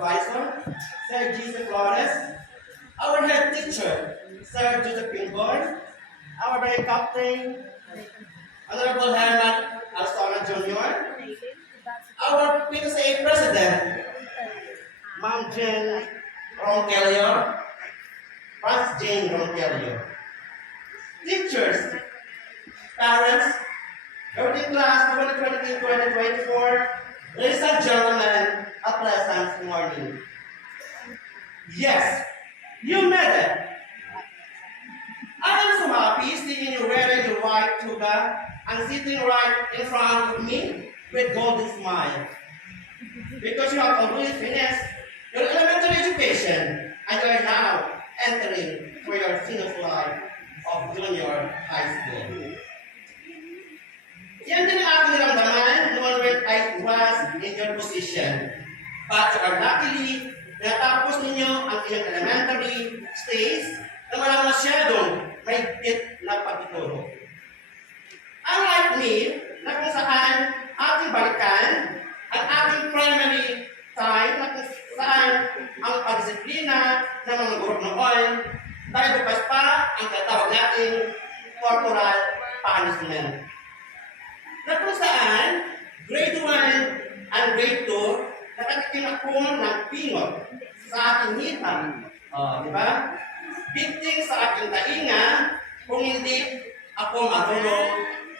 supervisor, Sir Jesus Flores, our head teacher, Sir Joseph Pinborn, our very captain, Honorable Herman Alsona Jr., our PSA President, Ma'am Jen Ronquillo, Francis Jane Ronquillo, teachers, parents, everything class 2023-2024, ladies and gentlemen, a pleasant morning. Yes, you made it. I am so happy seeing you wearing your white toga and sitting right in front of me with golden smile. Because you have already finished your elementary education and you are now entering for your senior life of junior high school. Yan din ang aking naramdaman noon when I was in your position. But you are luckily natapos ninyo ang inyong elementary stage na walang masyadong may bit na pagtuturo. Unlike me, na kung saan ating balikan ang ating primary time na kung saan ang pagdisiplina ng mga guro noon dahil bukas pa ang tatawag nating corporal punishment. Na kung saan grade 1 and grade 2 nakatikim ako ng pingot sa ating hitang. Di ba? Biting sa ating tainga kung hindi ako marunong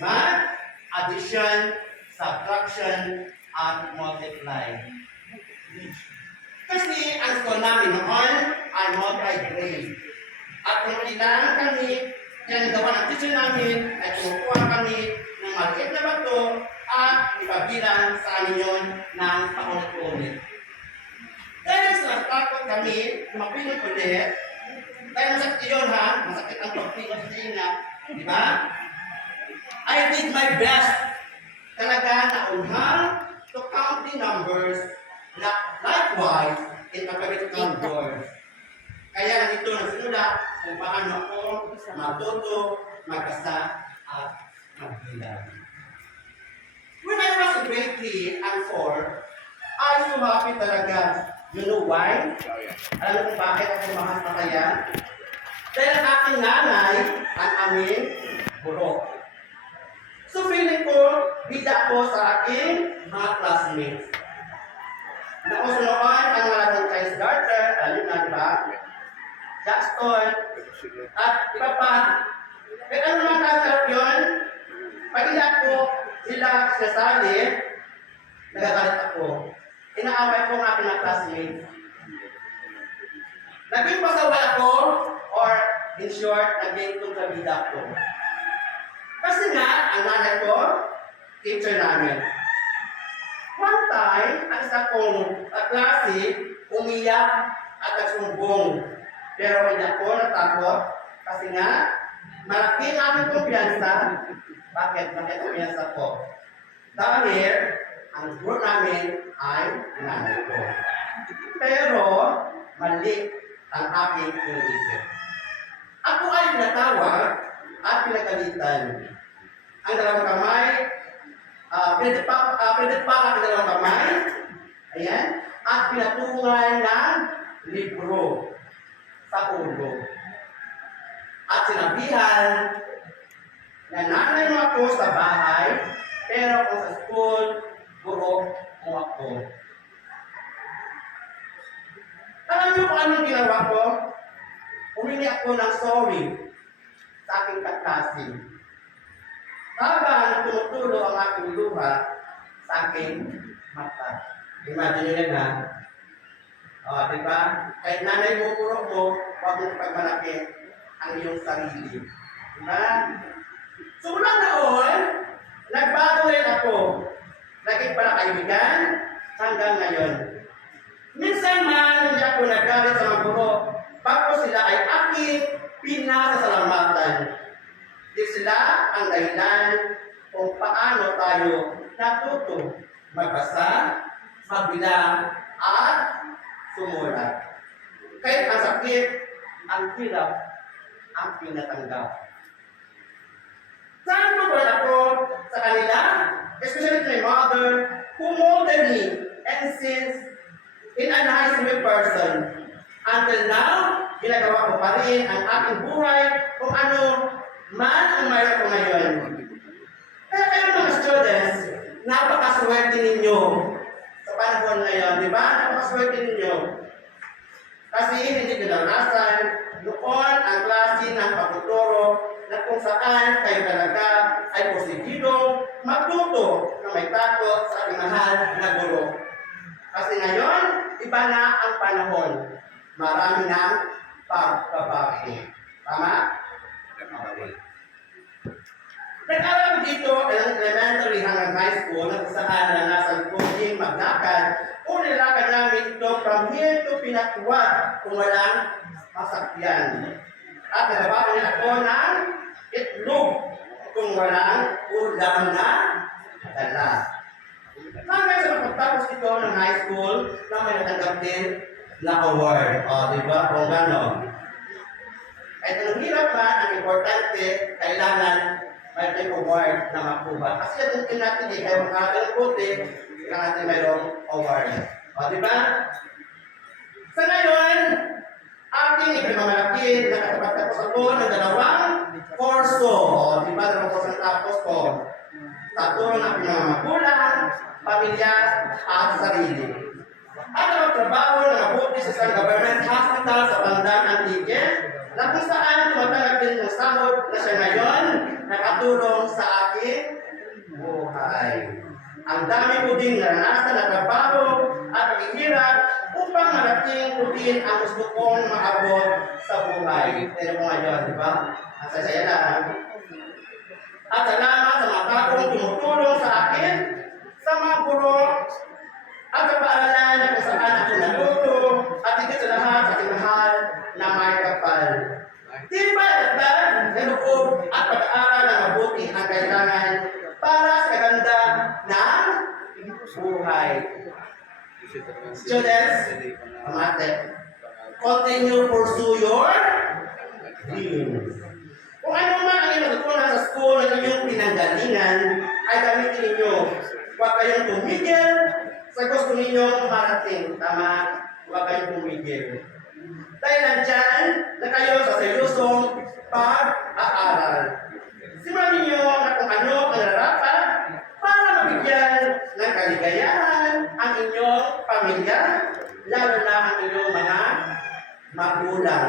mag-addition, subtraction, at multiply. Kasi ang school namin noon ay multi-grade. At kung kailangan kami, yan gawa ng teacher namin, ay kumukuha kami ng maliit na bato at ipabilang sa amin yun ng paulit-ulit. Dahil sa natakot kami, mapinot ulit, dahil masakit yun ha, masakit ang pagpinot sa inga, di ba? I did my best talaga na unhang to count the numbers likewise in mathematical words. Kaya nandito na sinulat kung paano ako matuto, magkasa, at magbilang. When I was in grade 3 and 4, I was so happy talaga. You know why? Alam mo kung bakit ako mahal pa kaya? Dahil ang aking nanay ang aming guro. So feeling ko, bida ko sa aking mga classmates. Nauso noon ang maraming Chris Garter, alam na, di ba? Jackson, at iba pa. Pero ano naman kasarap yun? Pag hindi ako sila sasali, nagagalit ako. Inaaway ko ang aking mga classmates. Naging pasaway ako, or in short, naging kontrabida ko. Kasi nga, ang nanay ko, teacher namin. One time, ang isa kong klase, umiyak at nagsumbong. Pero hindi ako natakot kasi nga, malaki ang aming kumpiyansa. Bakit? Bakit kumpiyansa ko? Dahil, ang group namin ay nanay ko. Pero, mali ang aking iniisip. Ako ay pinatawag at pinagalitan. Ang dalawang kamay, pinipak ang dalawang kamay, ayan, at pinatungan ng libro sa ulo. At sinabihan na nanay mo ako sa bahay, pero kung sa school, guro mo ako. Alam niyo kung anong ginawa ko? Humingi ako ng sorry sa aking kaklase. Habang tumutulo ang aking luha sa aking mata. Imagine nyo yan ha. Diba? Kahit nanay mo, puro mo, huwag mo pagmalaki ang iyong sarili. Diba? So mula noon, nagbago rin ako. Naging pala kaibigan hanggang ngayon. Minsan man, hindi ako nagalit sa mga guro. Bago sila ay aking pinasasalamatan. Di sila ang dahilan kung paano tayo natuto magbasa, magbilang, at sumulat. Kahit ang sakit, ang hirap, ang pinatanggap. Saan ko ba ako sa kanila? Especially to my mother, who molded me. And since in a nice way person. Until now, ginagawa ko pa rin ang aking buhay kung ano man ang mayroon ko ngayon. Kaya kayo mga students, napakaswerte ninyo sa panahon ngayon, di ba? Napakaswerte ninyo. Kasi hindi nyo naranasan noon ang klase ng pagtuturo na kung saan kayo talaga ay posibleng matuto na may takot sa ating mahal na guro. Kasi ngayon, iba na ang panahon. Marami ng pagbabago. Tama? Nag-aral dito ang elementary hanggang high school na kung saan naranasan ko din maglakad o nilakad namin ito from here to Pinatuan kung walang masakyan. At nalabakan niya ako ng itlog kung walang ulam na dala. Hanggang sa pagtapos ito ng high school na may natanggap din na award. O, di ba? Kung gano'n. Kahit anong hirap man, ang importante, kailangan may award na makuha. Kasi natin natin kayo makakal ng puti, kailangan natin mayroong award. O, di ba? Sa ngayon, aking ipinamalaki na katapos ako ng dalawang kurso. O, di ba? Dalawang kurso na tapos ko. Sa tulong ng mga magulang, pamilya, at sarili. At magtrabaho na mabuti sa isang government hospital sa Bandang Antique, na kung saan tumatanggap din ng sahod na siya ngayon nakatulong sa aking buhay. Ang dami ko din naranasan na trabaho at paghihirap upang marating ko din ang gusto kong maabot sa buhay. Pero ko ngayon, di ba? Ang sasaya lang. At salamat sa mga taong tumutulong sa akin, sa mga guro, at sa paaralan na kung saan ako natuto, at higit sa lahat sa ating mahal na may kapal. Tibay at dahil na loob at pag-aaral na mabuti ang kailangan para sa kaganda ng buhay. Students, amate, continue pursue your dreams. Kung ano man ang inyong natutunan sa school na inyong pinanggalingan, ay gamitin ninyo. Huwag kayong tumigil sa gusto ninyong marating. Tama? Huwag kayong tumigil. Dahil nandyan na kayo sa seryosong pag-aaral. Simulan ninyo na kung ano ang nararapat para mabigyan ng kaligayahan ang inyong pamilya, lalo na ang inyong mga magulang.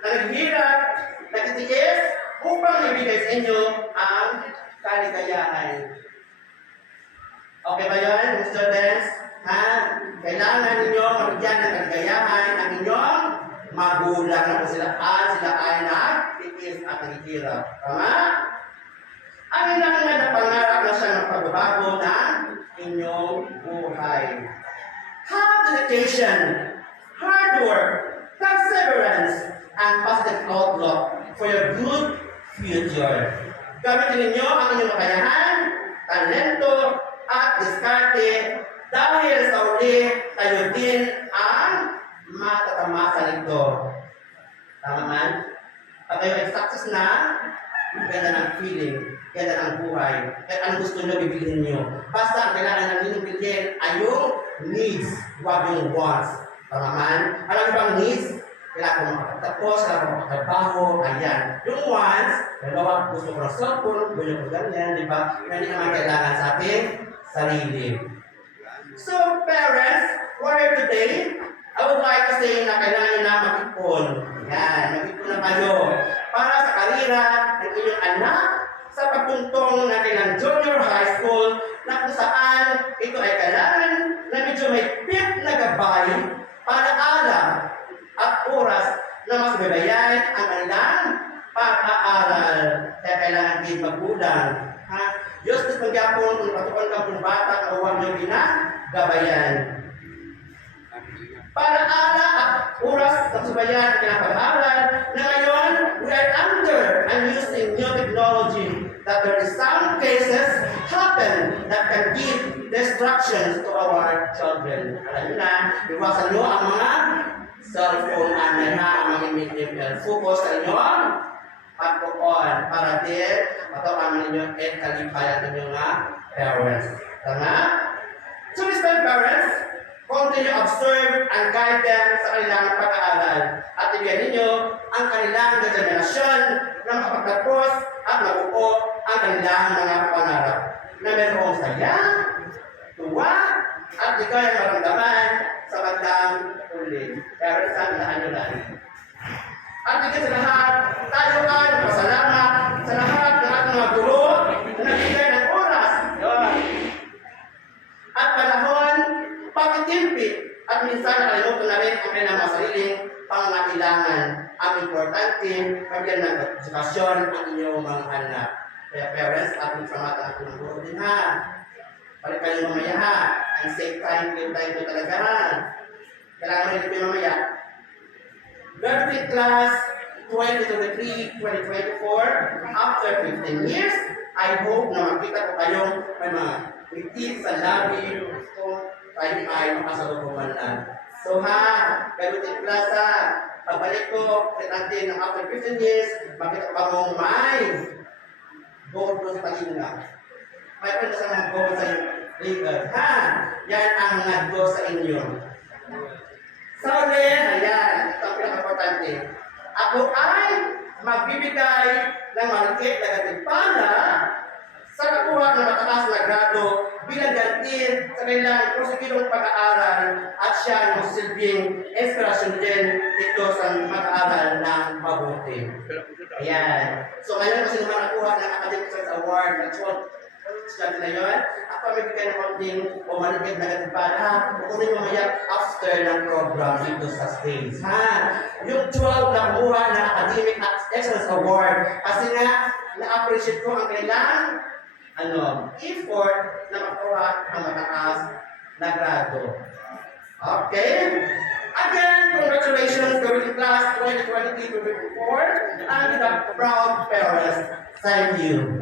Naghihirap, nagtitiis upang ibigay sa inyo ang kaligayahan. Okay ba yun, students? Ha? Kailangan ninyo mabigyan ng kaligayahan ang inyong magulang na kung sila ay nagtitiis at naghihirap. Tama? Ang ilang na pangarap na siya ng pagbabago ng inyong buhay. Have dedication, hard work, perseverance, and positive outlook for your good future. Gamitin ninyo ang inyong kakayahan, talento, at diskarte dahil sa uli tayo din ang matatamasa nito. Tama man? Pag kayo ay success na, ganda ng feeling, ganda ng buhay. Kaya ano gusto nyo, bibilhin nyo. Basta ang kailangan ng inyong bilhin ay yung needs, huwag yung wants. Tama man? Alam nyo bang needs? Kailangan ko makapagtapos, kailangan ko makapagtrabaho, ayan. Yung wants, dalawa, gusto ko ng cellphone, gusto ko ganyan, di ba? Hindi naman kailangan sa ating sarili. So, parents, for today, I would like to say na kailangan nyo na mag-ipon. Yan, mag-ipon na kayo. Para sa karira ng inyong anak sa pagtuntong na kailang junior high school na kung saan ito ay kailangan na medyo may pit na gabay para alam at oras na mas babayan ang kanilang pag-aaral. Kaya kailangan din magulang. Ha? Diyos is magyapon kung patukan ka kung bata na huwag nyo ginagabayan. Para ala at oras sa subayan ang pinapag-aaral na ngayon, we are under and using new technology that there is some cases happen that can give destructions to our children. Alam nyo na, iwasan nyo ang mga cellphone na ang mga immediate focus sa inyong pagpuon para din matawaman ninyo at kalipayan ninyo nga parents. Tama? So, Mr. Parents, Continue observe and guide them sa kanilang pag-aaral. At ibigay ninyo ang kanilang determinasyon na makapagtapos at mabuo ang kanilang mga pangarap. Na mayroong saya, tuwa, at ikaw ay maramdaman sa bandang huli. Pero saan na nyo lang. At higit sa lahat, tayo ay pasalamat sa lahat ng ating mga guro na nagbigay ng oras. Yun. At panahon, pagtitimpi, at minsan nakalimutan na rin ang kanilang mga sariling pangangailangan. Ang importante, pagyan ng edukasyon ang inyong mga anak. Kaya parents, ating samatan at tinuturo din ha. Balik kayo mamaya ha. Ang safe time, game time ko talaga ha. Kailangan rin ito mamaya. Graduate class 2023-2024, after 15 years, I hope na makita ko kayong may mga ngiti sa labi kung tayo ay makasalubungan lang. So ha, graduate class ha, pagbalik ko, natin ng after 15 years, makita ko mong may gold sa talina. May pwede sa mga gold sa legal. Ha, yan ang nagdo sa inyo. Sa uli, ayan, ito ang pinaka-importante. Ako ay magbibigay ng maliit na gantimpala sa nakuha ng mataas na grado bilang ganti sa kanilang prosecutorong pag-aaral at siya ang magsilbing inspirasyon din dito sa mag-aaral ng mabuti. Ayan. So ngayon kasi naman nakuha ng Academic Excellence Award na 12 study na yun. Ako may bigay ng konting o maligid na gantimpala. Kukunin mamaya after ng program dito sa stage. Ha? Yung 12 na kuha ng Academic Excellence Award. Kasi nga, na-appreciate ko ang kailang effort na makuha ang mataas na grado. Okay? Again, congratulations to class 2023-2024 and the proud parents. Thank you.